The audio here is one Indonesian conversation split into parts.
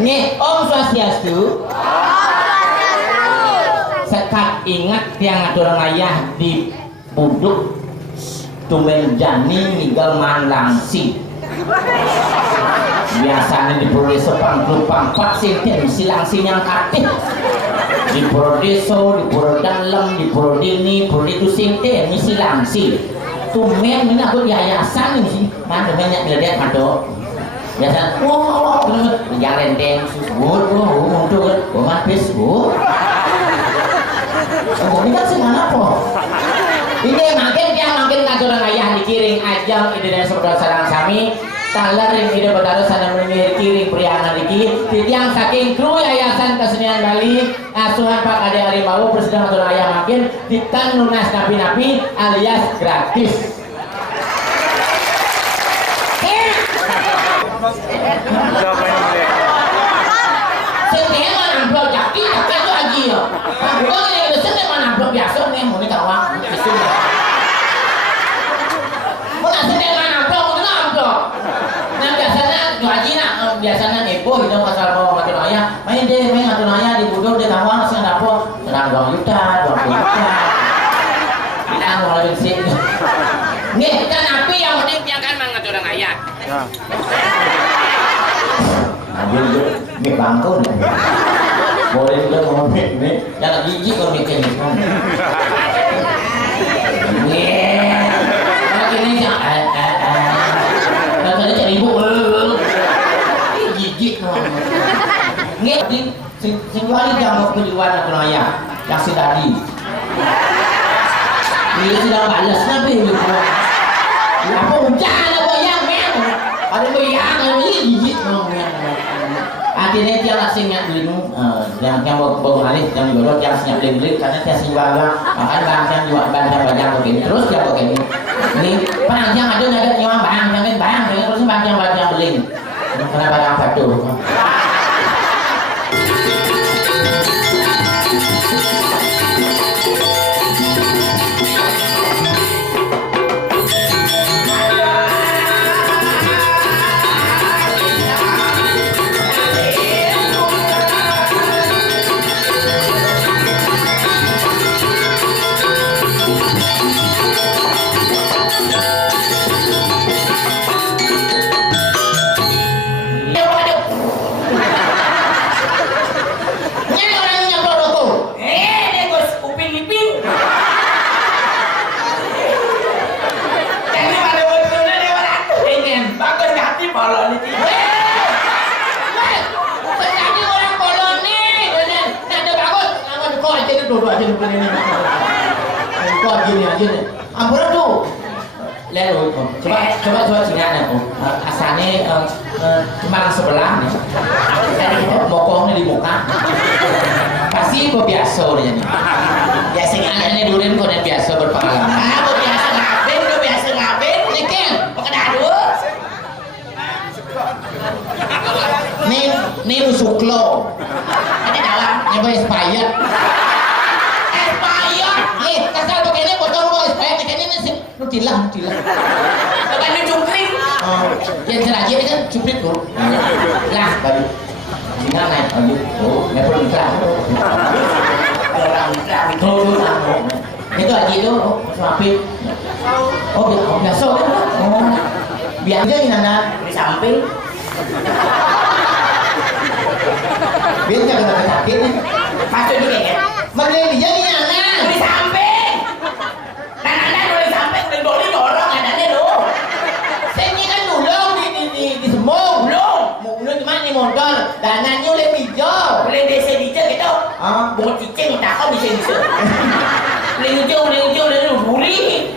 Nih, Om Swastiastu. Sekat ingat tiang atur ayah di buduk tumben jani ninggal manlangsi. Biasanya di Prodeso pang vaksin mesti langsing yang aktif. Di Prodeso, di Prodalem, di Prodini, Prodetu sinte mesti langsing. Tumben ini aku yayasan ini sih. Mana banyak dilihat mado. Biasa, wow, yang renteng, susut, untuk habis, ini kan sehingga apa? Ini makin natural ayah dikiring ajam ini dari saudara sarang sami talar yang tidak bertaruh sana menengir kiring priangan iki titiang saking kru yayasan kesenian Bali asuhan Pak Ade Harimau presiden natural ayah makin titan lunas napi-napi alias gratis. Setiap mana amplop jaki tak itu lagi ya. Amplop yang biasanya mana amplop biasa nih mau nih kawang. Mau setiap mana amplop itu amplop. Nah biasanya nepo itu pasal bawa mati ayah. Main ngatur ayah di budok di kawang sih dapur. Terang 2 juta, 20 juta. Bilang mau lebih sih. Nih dan api yang penting tiangkan mengatur ayah. Mie bangkau nih, boleh juga ngomong mie, jangan jijik kalau mikirnya. Nih, kalau ini jangan, kalau tadi cari ibu, jijik ngomong. Nih, sing wali jangan ke luar nak ayah, yang si tadi. Dia sudah balas nabi itu. Apa hujan apa yang men? Ada yang ini jijik ngomong. Akhirnya dia langsung dulu yang baru alih yang digodok yang siap beli karena dia simbaga makanya bang juga bang begini terus dia begini ini penang yang ada nyawa bang terus bang beli kenapa yang batu. Kok gini aja nih, ampun tuh. Lihat coba sini ada asalnya cuma sebelah nih. Bokongnya di muka. Pasti kok biasa udah jadi. Biasanya anaknya durin kok biasa berpengalaman. Kok biasa ngapain, nih kan, pakai dadu. Nih usuklo. Ada dalam, nyoba expired. Kasar begini potong lo supaya begini nih nutilah bukan ini cuplik yang selagi ini kan cuplik bro lah baru tinggal naik lagi nggak perlu iklan itu lagi itu suapin biasa biar aja ini anak di samping biar jangan sakit nih masuk di kayaknya mana dia ini anak di samping motor dananya oleh hijau boleh desa hijau gitu buat cicing tak kau bisa boleh hijau buri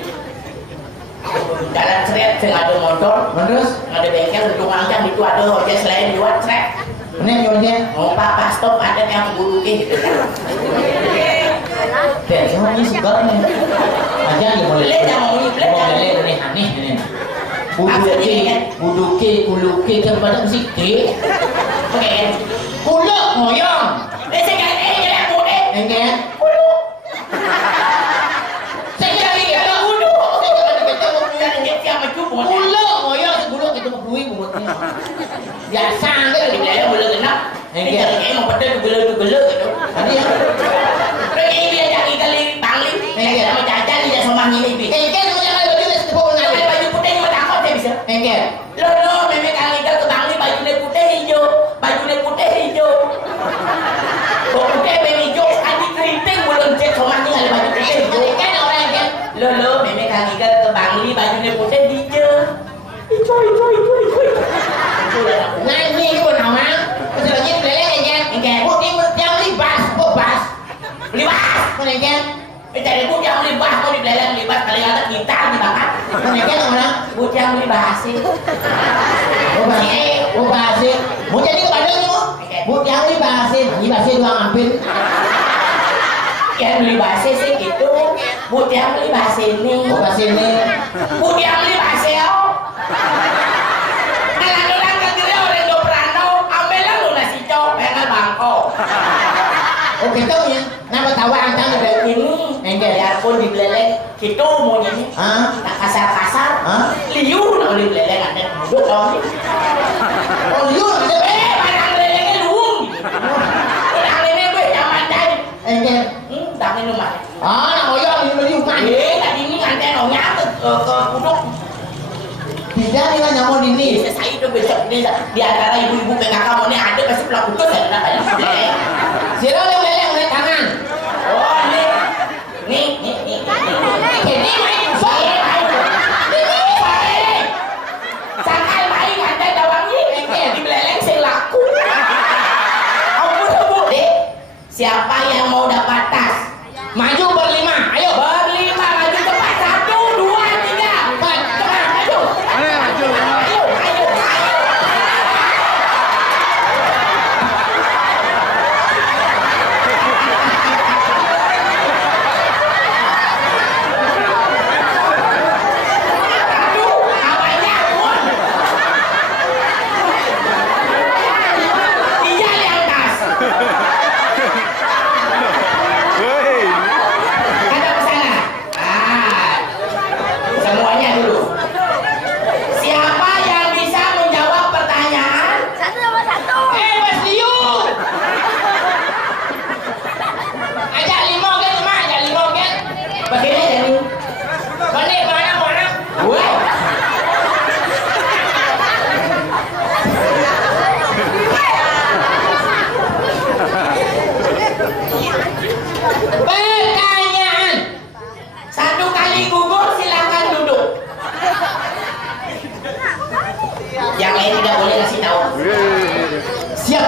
jalan seret ada motor terus ada bengkel untuk angkat itu ada ojek selain buat seret ini ojek papa stop ada yang burukin gitu kan deh semua ini segar nih aja dia boleh ini aneh ini buduke kuluke kepada musik dek oke kuluk moyong saya jadi aku dek enggak kuluk saya jadi kuluk saya kata mau punya dia siapa cukup kuluk moyong kuluk itu mau bui bumutnya biasa kan di wilayah boleh genap Engke. Kayak mau pedang gelek gitu. Tadi ya. Pergi dia jadi kali bangli. Engke. Sama jajan dia sama ini bi. Engke mau jangan baju les tepuk nanti. Ada baju putih mau takut dia bisa. Engke. Lo meme kali ke bangli bajunya putih hijau, bajunya putih hijau. Kok putih meme hijau, adi keriting belum cek sama ini ada baju putih hijau. Engke orang engke. Lo meme kali ke bangli bajunya putih hijau. Hijau. Nah ini pun orang. Pasal lagi beleleng engke. Engke. Oh ini yang libas, oh bas. Libas. Kon engke. Cari bu yang libas, kau dibeleng libas paling ada kita dibakar. Kon engke orang. Bu yang libas sih. Oh bahasin. Mau jadi ke Bandung ni mau? Bu yang ni bahasin. Ni bahasin dua ngambil. Yang libas sih gitu. Bu yang libas ini. Oh bahasin ni. Bu yang libas ya. Kalau orang kagak orang do perano, ambelan lu nasi cok, pengen bangko. Oh kita punya. Nama tawar antang ni. Ini, Engke. biarpun dibeleng, gitu mau nyanyi. Ah. Tak kasar-kasar, Hah? liur nak dibeleng ada duduk dong. Oh liur ada. Barang belengnya luung. Barang ini gue zaman dah. Engke. Tak minum mah. Ah nak oyong ni beli rumah. Tadi ini nganten orangnya ke kuduk. Tidak ni kan nyamun ini. Saya itu besok di antara ibu-ibu PKK mau ni ada pasti pulang putus ya nak banyak. Sira boleh beleleng oleh tangan. Oh ni. Ini main saya. Sakal main nganten dawang ni. Di beleleng saya laku. Ampun. Dek, siapa yang mau dapat tas? Maju berlima. Ayo. Berlima maju cepat 1, 2, 3, 4 cepat maju. Ayo. Aduh, awalnya pun. Dia yang tas. Ada pesanan. Semuanya dulu. Siapa yang bisa menjawab pertanyaan? Mas Liu. Ajak lima kan rumah, ajak lima kan. Begini jadi. Balik mana? Gue. Pertanyaan. 1 kali gugur silakan duduk. Yang lain tidak boleh kasih tahu. Siap.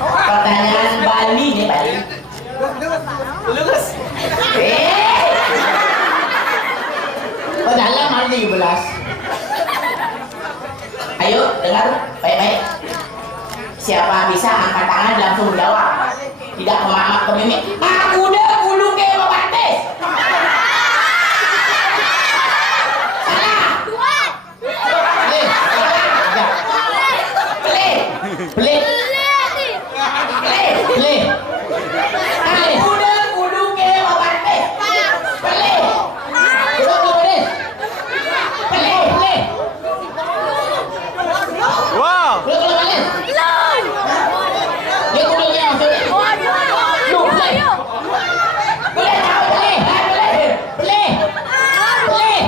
Pertanyaan Bali nih Bali. Oh dalam hari 17. Ayo dengar baik-baik. Siapa bisa angkat tangan langsung jawab. Tidak kemamak kemimik. Aku dah bulu ke babates. Salah. Pelih. Pelik. Pelih. Pelik. Aku dah bulu ke babates. Pelih. Duduk dulu ni. Pelih. Pelik. Wow. Duduk dulu balik. Dia duduk ni maksudnya. Duduk pelik. Boleh tahu pelih. Pelih. Pelik. Pelik.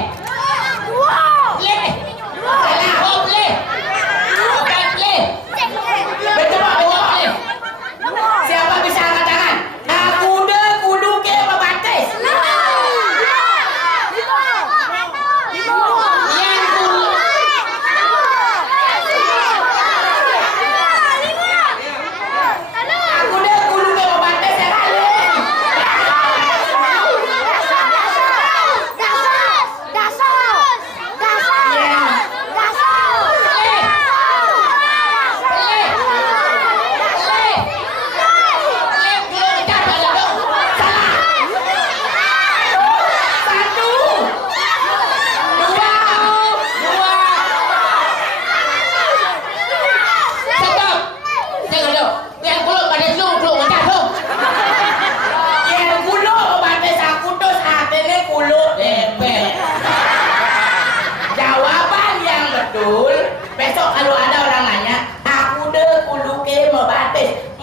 Pelik. Salah. Oh pelik. Bukan pelik. Betul.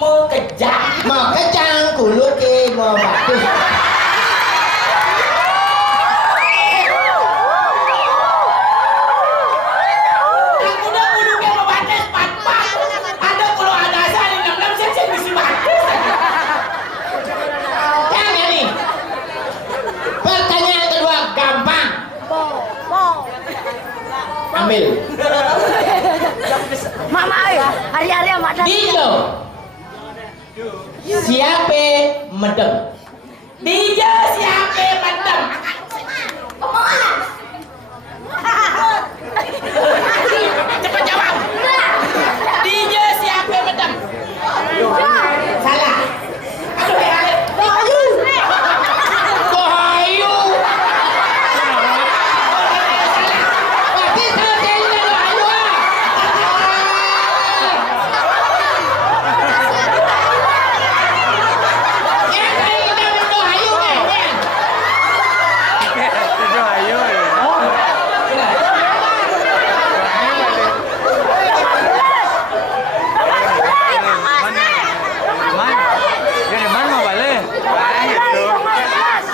mau kejang. Mau kejang kulo ke mau bagus. Aku dah duduk yang mau batas pat-pat. Ada kalau ada asal 66 saya bisa batas. Tanya nih. Pertanyaan kedua gampang. Ambil. Mama ya, hari-hari amat Dijo. Siapa medem? Dijo siapa madam? Cepat jawab. Dijo siapa madam? Salah. Aduh, Kohayu. Pasti saya Kohayu.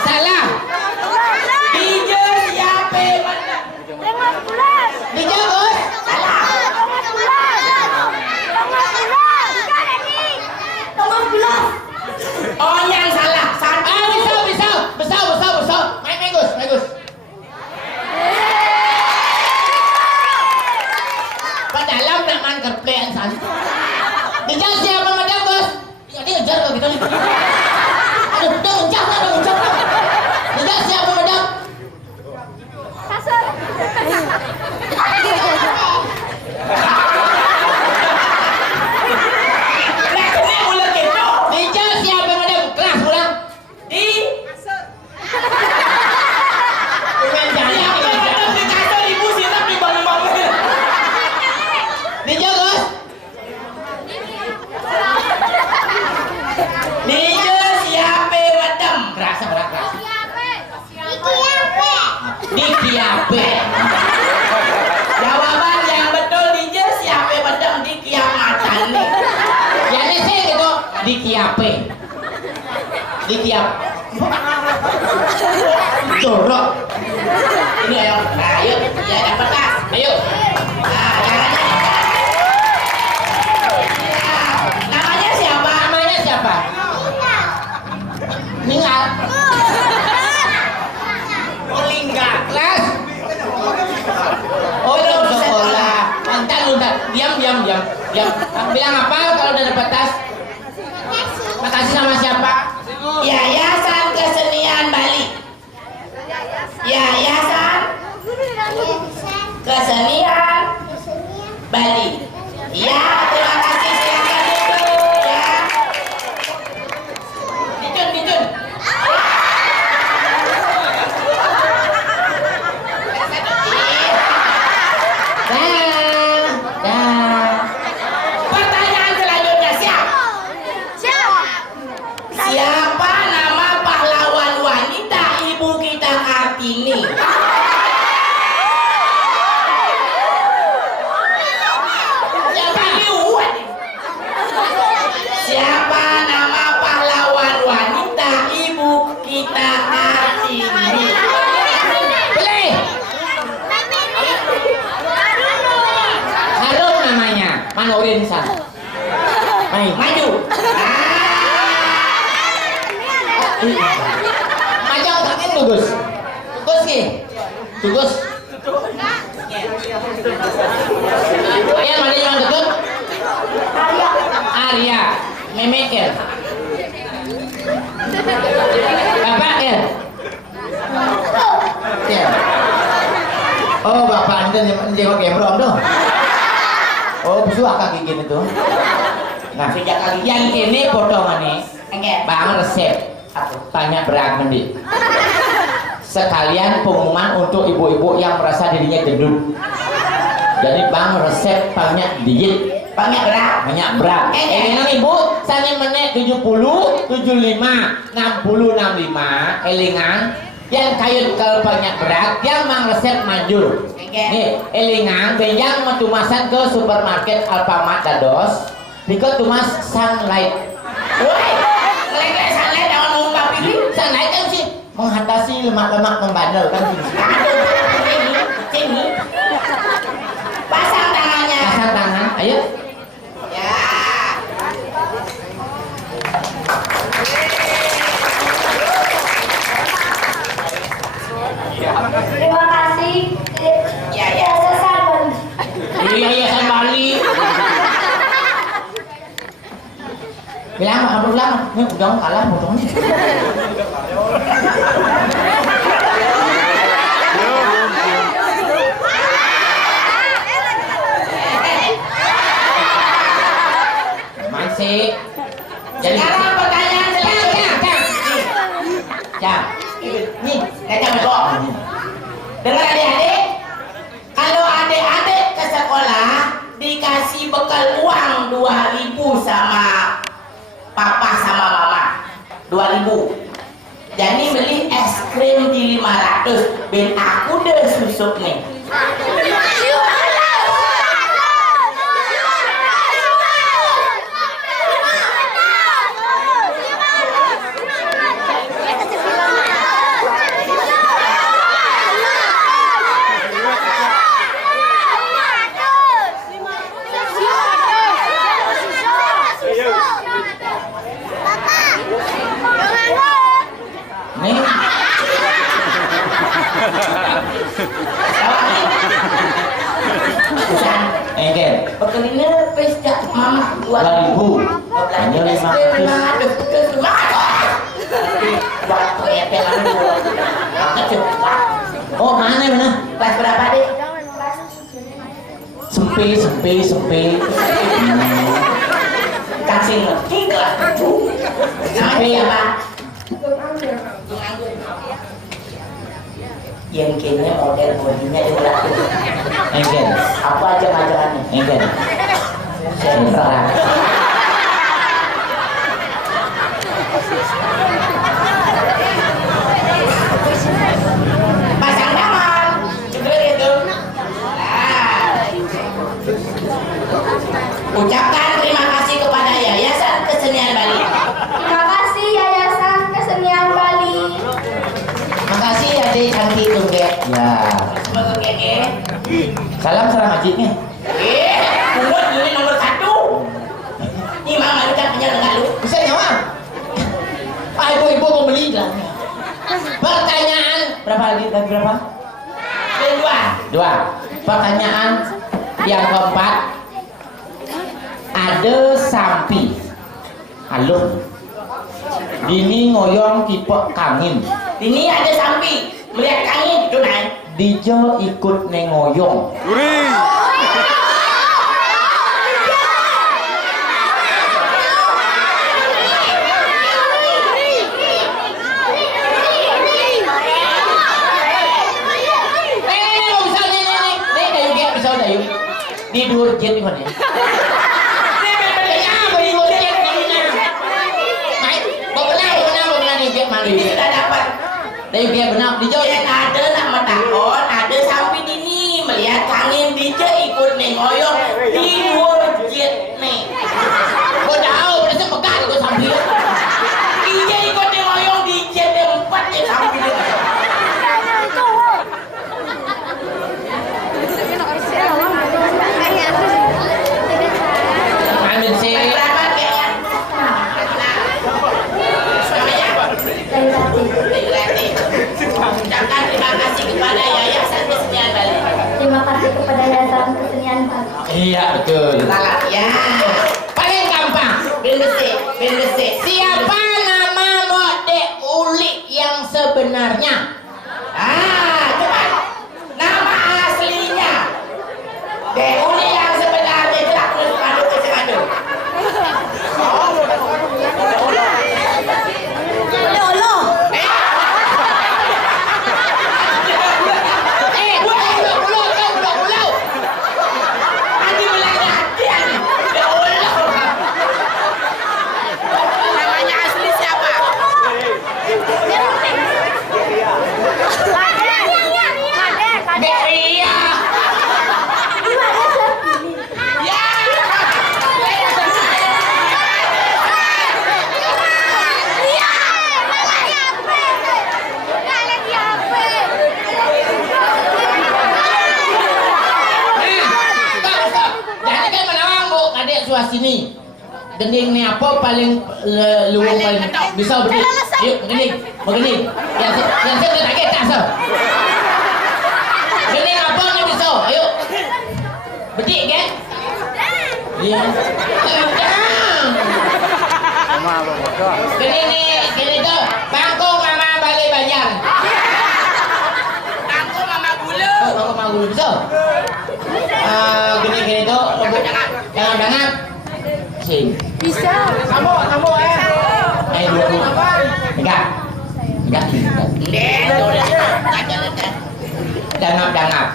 Salah. Dijo siapa madam? Dijo bos. Oh yang salah. Besar. Main Gus. Padahal nak main kerplean san. Dijo siapa medem bos? Dia ngejar kok gitu. Aduh, dia ngejar. Dijo siapa medem? Lah kena mula kecoh. Dijo siapa medem? Kelas ulang. Di Bukan jangan. siapa madam di kasur ibu silap di bangun-bangun. Dijo bos. Dijo siapa madam? Keras. Dikiape. Jawaban yang betul Dijo siapa madam di kiamatan nih. Yang ini saya gitu. Dikiape. Jorok. Ini ayo, nah, ayo, ya dapat tas, ayo. Nah, caranya. Nah, namanya siapa? Namanya siapa? Ningal. Lingga. Kelas. Oh, belum sekolah. Bentar. Diam. Bilang apa kalau udah dapat tas? Makasih sama siapa? Yayasan Kesenian Bali. Yayasan Kesenian Bali. Ya, terima kasih, silakan duduk ya. Dicun. Dah. Pertanyaan selanjutnya siapa nama pahlawan wanita ibu kita Kartini? Siapa liwat? Siapa nama pahlawan wanita ibu kita Kartini? Pilih. Harun namanya. Mana Urinsan? Main. Maju. Maju angkatin Gus. Gus. Ayah mana yang ketut? Arya. Memekel. Bapak ya? Ya. Oh bapak anda jengok Gemrom dong. Oh besok kaki gini tuh. Nah Sejak kali yang ini potongannya enggak. bang resep banyak beragam di. Sekalian pengumuman untuk ibu-ibu yang merasa dirinya gendut. Jadi bang resep banyak diet. Banyak berat. Ini nang ibu sani menit 70, 75, 60, 65. Elingan yang kayut kalau banyak berat yang mang resep manjur. Nih elingan yang metumasan ke supermarket Alfamart dados Because too much sunlight. Woi, ngelek-ngelek sunlight jangan numpang pilih. Sunlight kan sih mengatasi lemak-lemak membandel kan sih. Sini. Pasang tangannya. Pasang tangan, ayo. Ya. Terima kasih. Ya. Yayasan. Iya, Yayasan Bali. Bilang apa bilang? Ini udah kalah potongnya. Masih. Jadi Sekarang pertanyaan selanjutnya. Cang. Nih, kacang kok. Dengar adik-adik, kalau adik-adik ke sekolah dikasih bekal uang 2.000 sama papa sama mama, 2.000. Jadi beli es krim di 500. Ben aku deh susuk nih. nih. Engkel. Pekelinnya pesta mama 2.000. Hanya 500. Waktu ya pelan dulu. Kecepat. Oh mana mana? Kelas berapa deh? Sempe. Kasih ngerti kelas 7. Namanya siapa? Yang kayaknya model bodinya juga. Engkel. Apa aja majalannya? Engkel. Sentra. Pasang tangan. Betul itu. Nah. Ucapkan terima kasih kepada Yayasan Kesenian Bali. Terima kasih Yayasan Kesenian Bali. Makasih adik cantik tuh Gek. Ya. Semoga keke. Salam masjidnya. Mulut ini nomor 1. Ini mama ucap penyelenggara lu. Bisa nyawa? Ah ibu mau beli lah. Pertanyaan berapa lagi? Berapa? Dua. Pertanyaan yang keempat. Ada sampi. Halo. Dini ngoyong kipok kangin. Ini ada sampi melihat angin itu naik. Dijo ikut nengoyong. Di dua jet di mana? Ini sudah dapat. Dari dia benar di jauh. Dan ada nama takon, ada sampai dini melihat angin DJ ikut nengoyong di dua jet nih. Kau tahu berarti pegang kau sambil. DJ ikut nengoyong di jet yang 4 ya sampai dia. Amin sih. Berapa kayaknya? Ucapkan terima kasih kepada Yayasan Kesenian Bali. Terima kasih kepada Yayasan Kesenian Bali. Iya betul. Salah ya. Paling gampang. Bil besi. Siapa nama model Uli yang sebenarnya? Cepat. Nama aslinya. Deuli yang sebenarnya itu aku aduk ke sengaja. Nanti bilangnya hati. Deuli. Gening ni apa paling luang paling bisa berdiri. Yuk, begini. Yang saya udah tak kita so. Gening apa ni bisa? Ayo. Berdiri kan? Iya. Gini tu, bangkong mama balik banyak. Bangkong mama gula. Bangkong mama gula bisa? Gini tu, jangan. Sing. Bisa. Kamu dua. Enggak. Dangap. Dangap.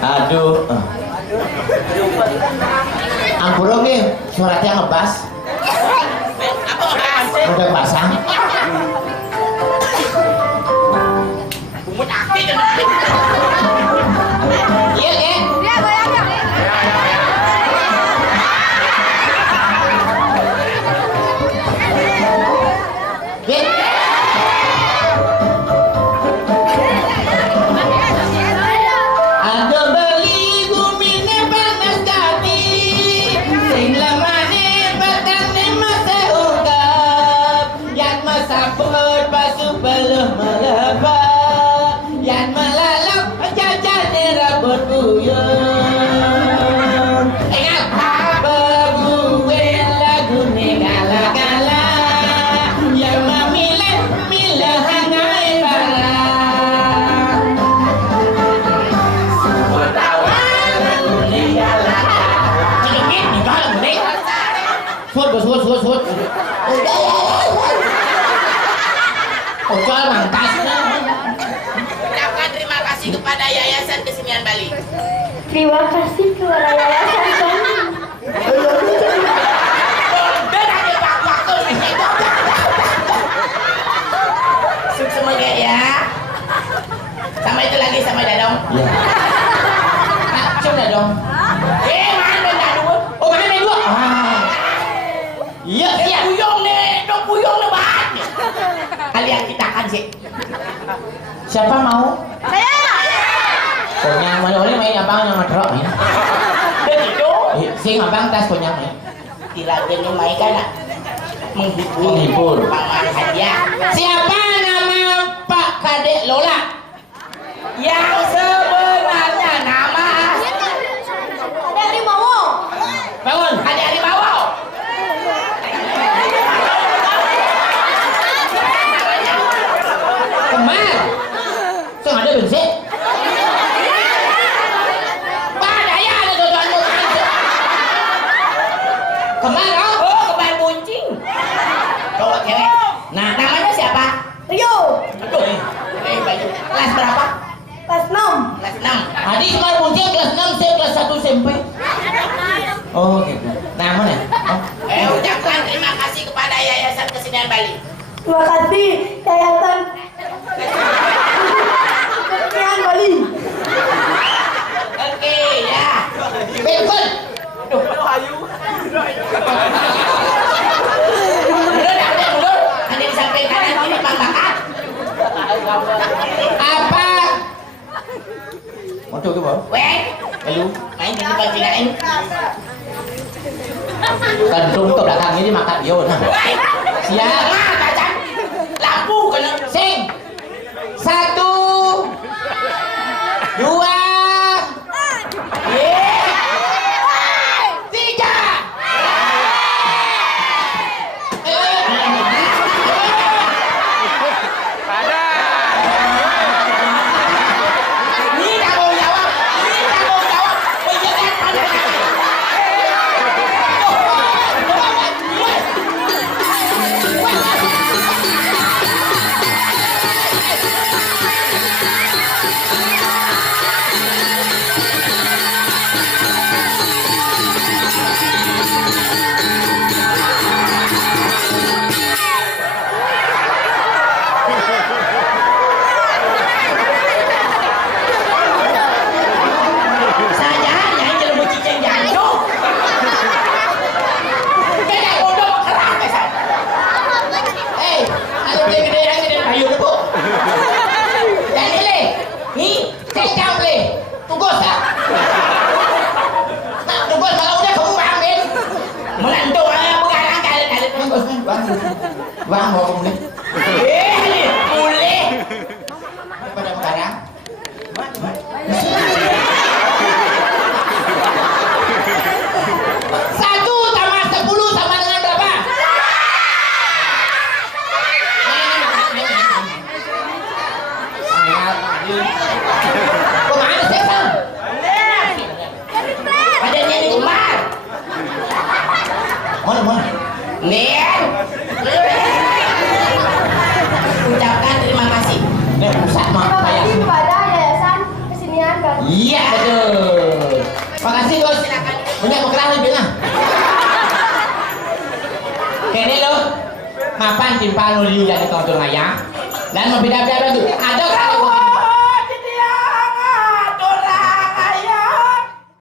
Aduh. Ampura ke suratnya ngebas. Udah pasang. Umut aktif kan? Iya ya. Dia goyang. Ada beli gumine panas dati, sing lamane batane masa ungkap, yang masaput pasu beluh meleba, yang melalap jajane rambut buyut. Ingat bebuwe lagu negala-gala, yang memilah hangai barang. Suat. Oh, soal mangkas. Ucapkan terima kasih kepada Yayasan Kesenian Bali. Terima kasih kepada Yayasan Bali. Semoga ya. Sama itu lagi sama Dadong. Iya. Nah, coba dong. Mana Dadong? Oh, mana main dua? Iya, iya. Puyong nih banget. Kalian kita kan sih. Siapa mau? Saya. Konyang mana boleh main abang yang ngedrop ya. Dan itu Sing abang tas konyang ya. kira-kira main kan Menghibur. paman hadiah. Siapa nama Pak Kadek Lola? Yang sebenarnya nama Ada Rimawo. Bangun. Adik Harimau. Kemar. Sing ada bensin. Padaya ada tujuanmu. Kemar oh. Oh, kembar buncing. Cowok cewek. Nah, Namanya siapa? Rio. Aduh. Baju. Kelas berapa? Kelas 6. Kelas 6. Adik kemar buncing kelas 6, saya kelas 1 SMP. Oh, gitu. Nah, mana? Oh. Ucapkan terima kasih kepada Yayasan Kesenian Bali. Terima kasih Yayasan Kesenian Bali. Oke, ya. Betul. Mundur. Hanya disampaikan ini Bang Bakat. Apa? Mau coba bang? Weh, Ayo. main di depan sini. Kentung ke belakang ini makan yo nah. Weh, Siap. Kacang. Lampu kena. Sing. 1 2 3. Ini tanggung jawab. Penjagaan pada kami. Weh. Bang mau boleh. Boleh. Pada barang. Satu tambah 10 sama dengan berapa? Kemana sih bang? Ada Neni Umar. Mana? Nen. Ucapkan terima kasih. Nih pusat mah Terima kayak. kasih kepada Yayasan Kesenian Bali. Iya betul. Makasih bos. Banyak berkeras lebih lah. Kini lo, mapan timpal lo liu jadi tonton ayam. Dan membeda-beda tu. Ada kalau